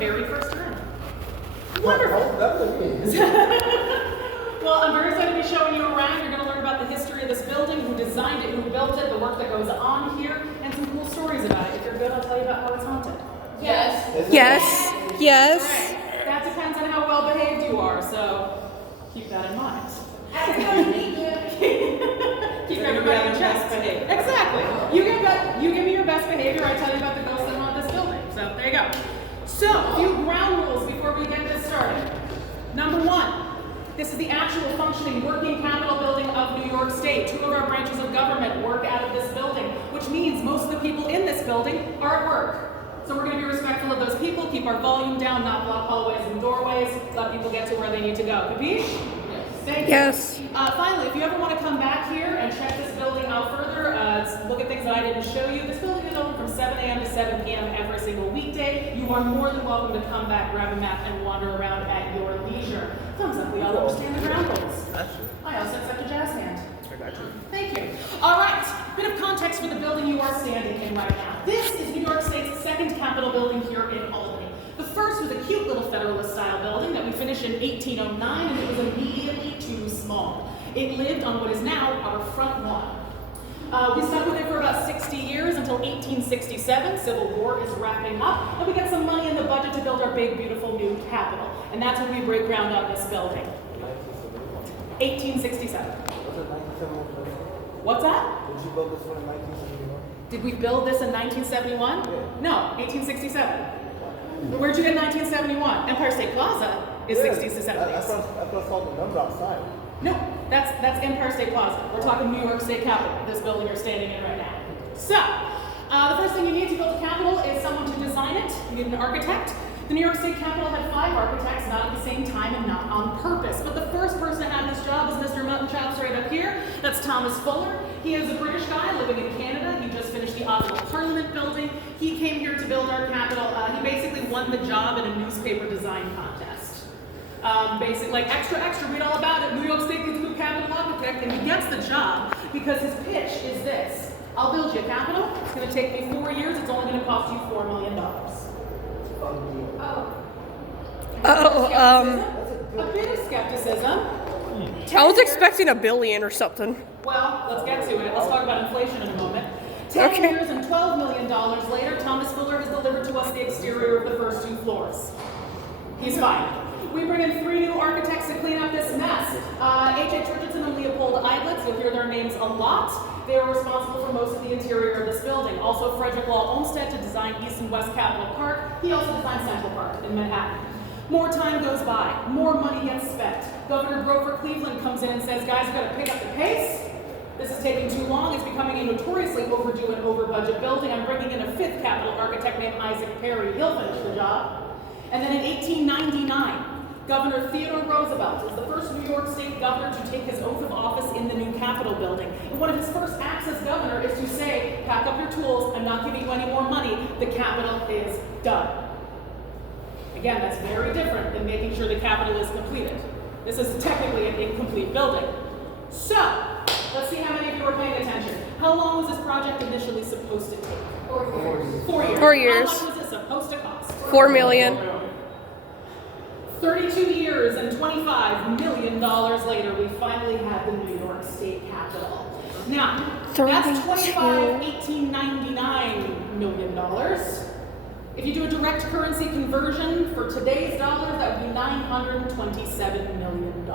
very first time. Wonderful. Well, I'm very excited to be showing you around. You're going to learn about the history of this building, who designed it, who built it, the work that goes on here, and some cool stories about it. If you're good, I'll tell you about how it's haunted. Yes. Yes. Yes. All right. That depends on how well behaved you are, so keep that in mind. Keep everybody in best behavior. Exactly. You give me your best behavior, I tell you about the ghosts that haunt this building. So there you go. So, a few ground rules before we get this started. Number one, this is the actual functioning working Capitol building of New York State. 2 of our branches of government work out of this building, which means most of the people in this building are at work. So we're going to be respectful of those people, keep our volume down, not block hallways and doorways, let people get to where they need to go. Capiche? Thank you. Yes. Finally, if you ever want to come back here and check this building out further, look at things that I didn't show you, this building is open from 7 a.m. to 7 p.m. every single weekday. You are more than welcome to come back, grab a map, and wander around at your leisure. Thumbs up, we all understand the ground rules. I also accept a jazz hand. Thank you. All right, bit of context for the building you are standing in right now. This is New York State's second Capitol building here in Albany. The first was a cute little Federalist-style building that we finished in 1809, and it was immediately too small. It lived on what is now our front lawn. We stuck with it for about 60 years until 1867. Civil War is wrapping up, and we got some money in the budget to build our big, beautiful new Capitol. And that's when we break ground on this building. 1867. What's that? Did you build this one in 1971? Did we build this in 1971? Yeah. No, 1867. Where'd you get 1971? Empire State Plaza is 60s to 70s. I thought I saw the number outside. No, that's Empire State Plaza. We're talking New York State Capitol, this building you're standing in right now. So, the first thing you need to build a Capitol is someone to design it. You need an architect. The New York State Capitol had 5 architects, not at the same time and not on purpose. But the first person to have this job is Mr. Mutton Chops right up here. That's Thomas Fuller. He is a British guy living in Canada. He just finished the Ottawa Parliament building. He came here to build our Capitol. He basically won the job in a newspaper design contest. Basically, like extra, read all about it. New York State needs a new Capitol architect, and he gets the job because his pitch is this. I'll build you a Capitol. It's going to take me 4 years. It's only going to cost you $4 million. A bit of skepticism. I was expecting $1 billion or something. Well, let's get to it. Let's talk about inflation in a moment. 10 Okay. years and $12 million later, Thomas Fuller has delivered to us the exterior of the first 2 floors. He's fine. We bring in 3 new architects to clean up this mess. H.H. Richardson and Leopold Eidlitz, you'll hear their names a lot. They were responsible for most of the interior of this building. Also, Frederick Law Olmsted to design East and West Capitol Park. He also designed Central Park in Manhattan. More time goes by, more money gets spent. Governor Grover Cleveland comes in and says, guys, we've got to pick up the pace. This is taking too long. It's becoming a notoriously overdue and over-budget building. I'm bringing in a 5th Capitol architect named Isaac Perry. He'll finish the job. And then in 1899, Governor Theodore Roosevelt is the first New York State governor to take his oath of office in the new Capitol building. And one of his first acts as governor is to say, pack up your tools, I'm not giving you any more money, the Capitol is done. Again, that's very different than making sure the Capitol is completed. This is technically an incomplete building. So, let's see how many of you are paying attention. How long was this project initially supposed to take? 4 years. 4 years. 4 years. How much was it supposed to cost? $4 million. 32 years and $25 million later, we finally have the New York State Capitol. Now, that's 1899 million dollars. If you do a direct currency conversion for today's dollars, that would be $927 million.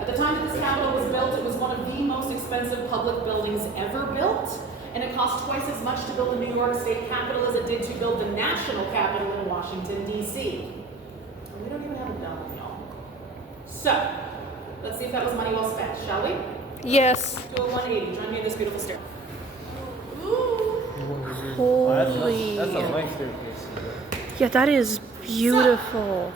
At the time that this Capitol was built, it was one of the most expensive public buildings ever built, and it cost twice as much to build the New York State Capitol as it did to build the National Capitol in Washington, D.C. We don't even have a dome, y'all. So, let's see if that was money well spent, shall we? Yes. Do a 180. Join me in this beautiful stair. Holy. That's a nice staircase. Yeah, that is beautiful.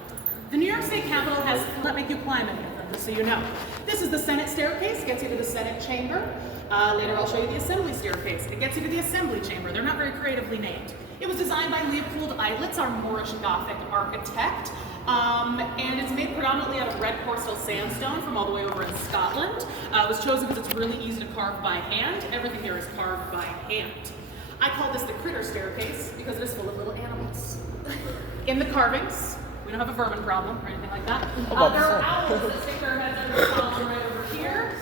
The New York State Capitol has, let me make you climb in here, just so you know. This is the Senate staircase, gets you to the Senate chamber. Later I'll show you the Assembly staircase. It gets you to the Assembly chamber. They're not very creatively named. It was designed by Leopold Eidlitz, our Moorish Gothic architect. And it's made predominantly out of red porcelain sandstone from all the way over in Scotland. It was chosen because it's really easy to carve by hand. Everything here is carved by hand. I call this the critter staircase because it is full of little animals. In the carvings, we don't have a vermin problem or anything like that. There are owls that stick their heads under the column right over here.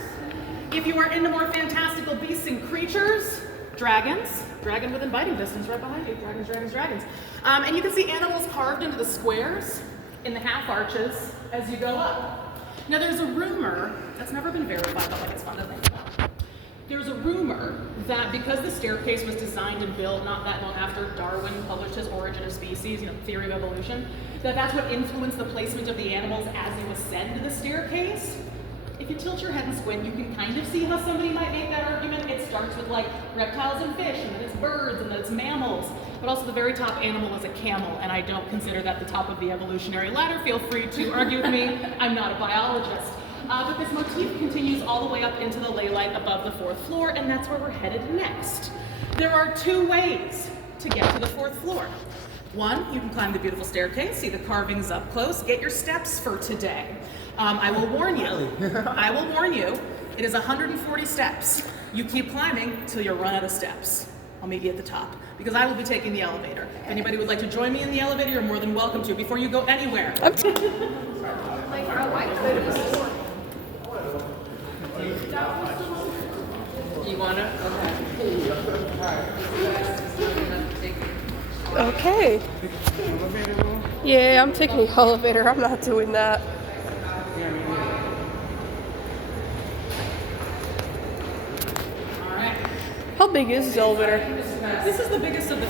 If you are into more fantastical beasts and creatures, dragons. Dragon within biting distance right behind you. Dragons, dragons, dragons. And you can see animals carved into the squares in the half arches as you go up. Now there's a rumor, that's never been verified, but like it's fun to think about. There's a rumor that because the staircase was designed and built not that long after Darwin published his Origin of Species, theory of evolution, that's what influenced the placement of the animals as you ascend the staircase. If you tilt your head and squint, you can kind of see how somebody might make that argument. It starts with like reptiles and fish, and then it's birds, and then it's mammals. But also the very top animal is a camel, and I don't consider that the top of the evolutionary ladder. Feel free to argue with me. I'm not a biologist. But this motif continues all the way up into the ley light above the 4th floor, and that's where we're headed next. There are 2 ways to get to the 4th floor. One, you can climb the beautiful staircase, see the carvings up close, get your steps for today. I will warn you, it is 140 steps. You keep climbing till you run out of steps. I'll meet you at the top, because I will be taking the elevator. If anybody would like to join me in the elevator, you're more than welcome to before you go anywhere. You want it? Okay. Yeah, I'm taking the elevator. I'm not doing that. Alright. How big is this elevator? This is the biggest of the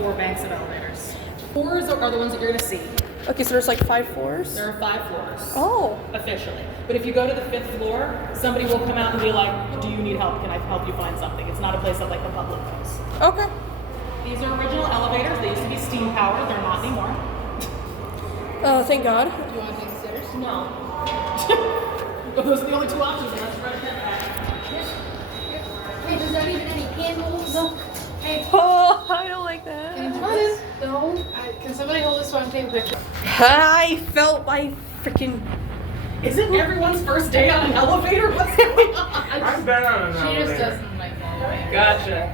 4 banks of elevators. 4s are the ones that you're going to see. Okay, so there's like 5 floors? There are 5 floors. Oh. Officially. But if you go to the 5th floor, somebody will come out and be like, do you need help? Can I help you find something? It's not a place that like the public goes. Okay. These are original elevators. They used to be steam powered. They're not anymore. Oh, thank God. Do you want to take the stairs? No. Those are the only 2 options, and that's right ahead. Hey, does that need any handholds? No. Hey, Oh, I don't like that. no. Can somebody hold this so I can take a picture? I felt my freaking. Isn't everyone's first day on an elevator? What's going on? I've been on an She just elevator. doesn't like that. Gotcha.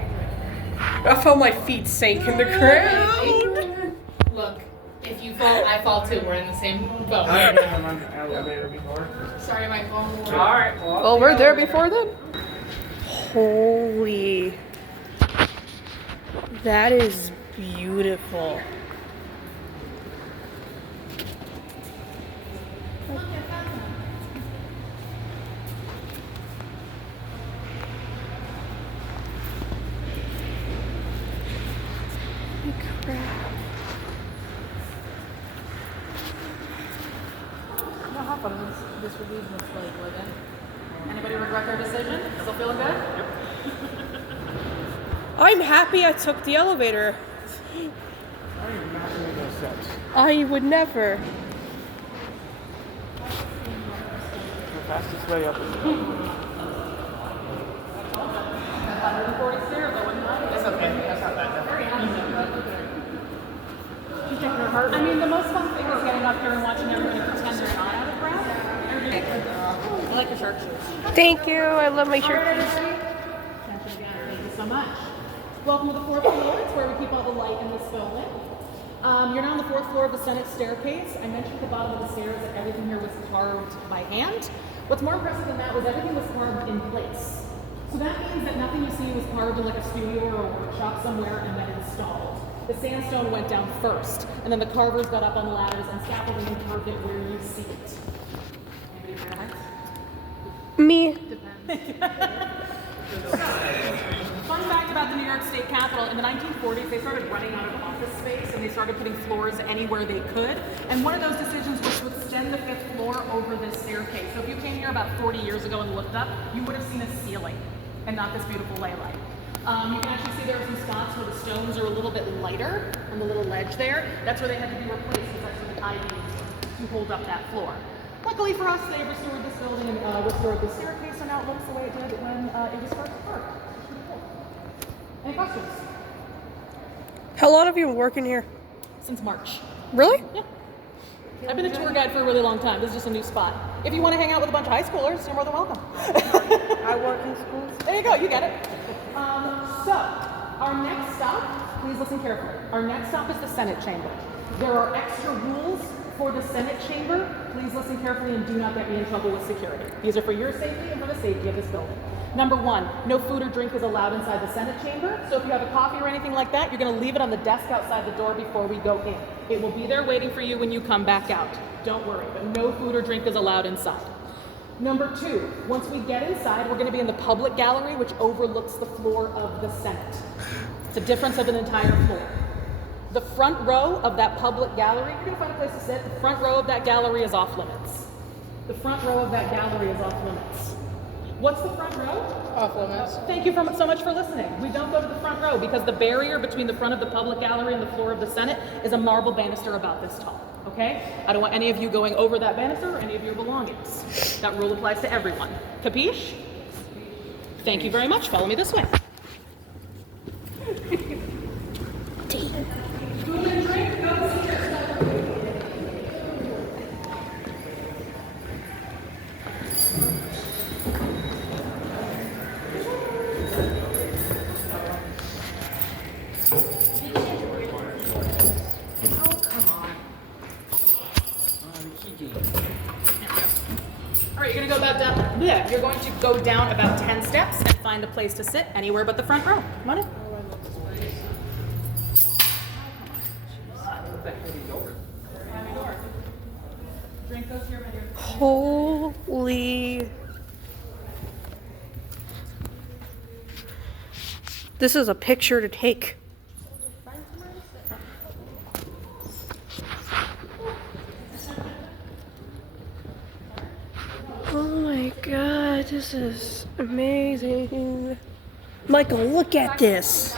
I felt my feet sink in the ground. Look, if you fall, I fall too. We're in the same boat. I've been on an elevator before. Sorry, my phone. Alright, Well, we're there before then. Holy. That is beautiful. Holy crap. How fun this would be this late, Logan. Anybody regret their decision? Still feeling good? I'm happy I took the elevator. I am not doing those steps. I would never. The fastest way up is 140 stairs, I wouldn't mind. That's okay. That's not that bad. I mean, the most fun thing is getting up here and watching everybody pretend they're not out of breath. I like your shirt shoes. Thank you. I love my shirt. Thank you so much. Welcome to the 4th floor. It's where we keep all the light in this building. You're now on the 4th floor of the Senate staircase. I mentioned at the bottom of the stairs that everything here was carved by hand. What's more impressive than that was everything was carved in place. So that means that nothing you see was carved in like a studio or a workshop somewhere and then installed. The sandstone went down first, and then the carvers got up on ladders and scaffolding and carved it where you see it. Anybody care to hide? Me. Fun fact about the New York State Capitol, in the 1940s, they started running out of office space and they started putting floors anywhere they could. And one of those decisions was to extend the 5th floor over this staircase. So if you came here about 40 years ago and looked up, you would have seen a ceiling and not this beautiful ley light. You can actually see there are some spots where the stones are a little bit lighter on the little ledge there. That's where they had to be replaced because that's where the ivy is to hold up that floor. Luckily for us, they restored this building and restored the staircase, and now it looks the way it did when it was first carved. Any questions? How long have you been working here? Since March. Really? Yeah. I've been a tour guide for a really long time. This is just a new spot. If you want to hang out with a bunch of high schoolers, you're more than welcome. I work in schools. There you go, you get it. So, our next stop, please listen carefully. Our next stop is the Senate chamber. There are extra rules for the Senate chamber. Please listen carefully and do not get me in trouble with security. These are for your safety and for the safety of this building. Number one, no food or drink is allowed inside the Senate chamber. So if you have a coffee or anything like that, you're going to leave it on the desk outside the door before we go in. It will be there waiting for you when you come back out. Don't worry, but no food or drink is allowed inside. Number two, once we get inside, we're going to be in the public gallery, which overlooks the floor of the Senate. It's a difference of an entire floor. The front row of that public gallery, you're going to find a place to sit. The front row of that gallery is off limits. The front row of that gallery is off limits. What's the front row? Off limits. Thank you so much for listening. We don't go to the front row because the barrier between the front of the public gallery and the floor of the Senate is a marble banister about this tall. Okay? I don't want any of you going over that banister or any of your belongings. That rule applies to everyone. Capiche? Thank you very much. Follow me this way. Food and drink, go see your All right, you're gonna go about down. Yeah, you're going to go down about 10 steps and find a place to sit anywhere but the front row. Come on in. Drink goes here, my dear. Holy. This is a picture to take. Oh my god, this is amazing. Michael, look at this.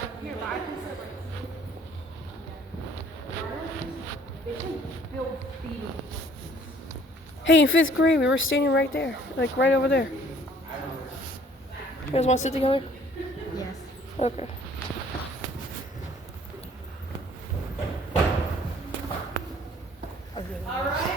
Hey, in 5th grade, we were standing right there, like right over there. You guys want to sit together? Yes. Okay. All right.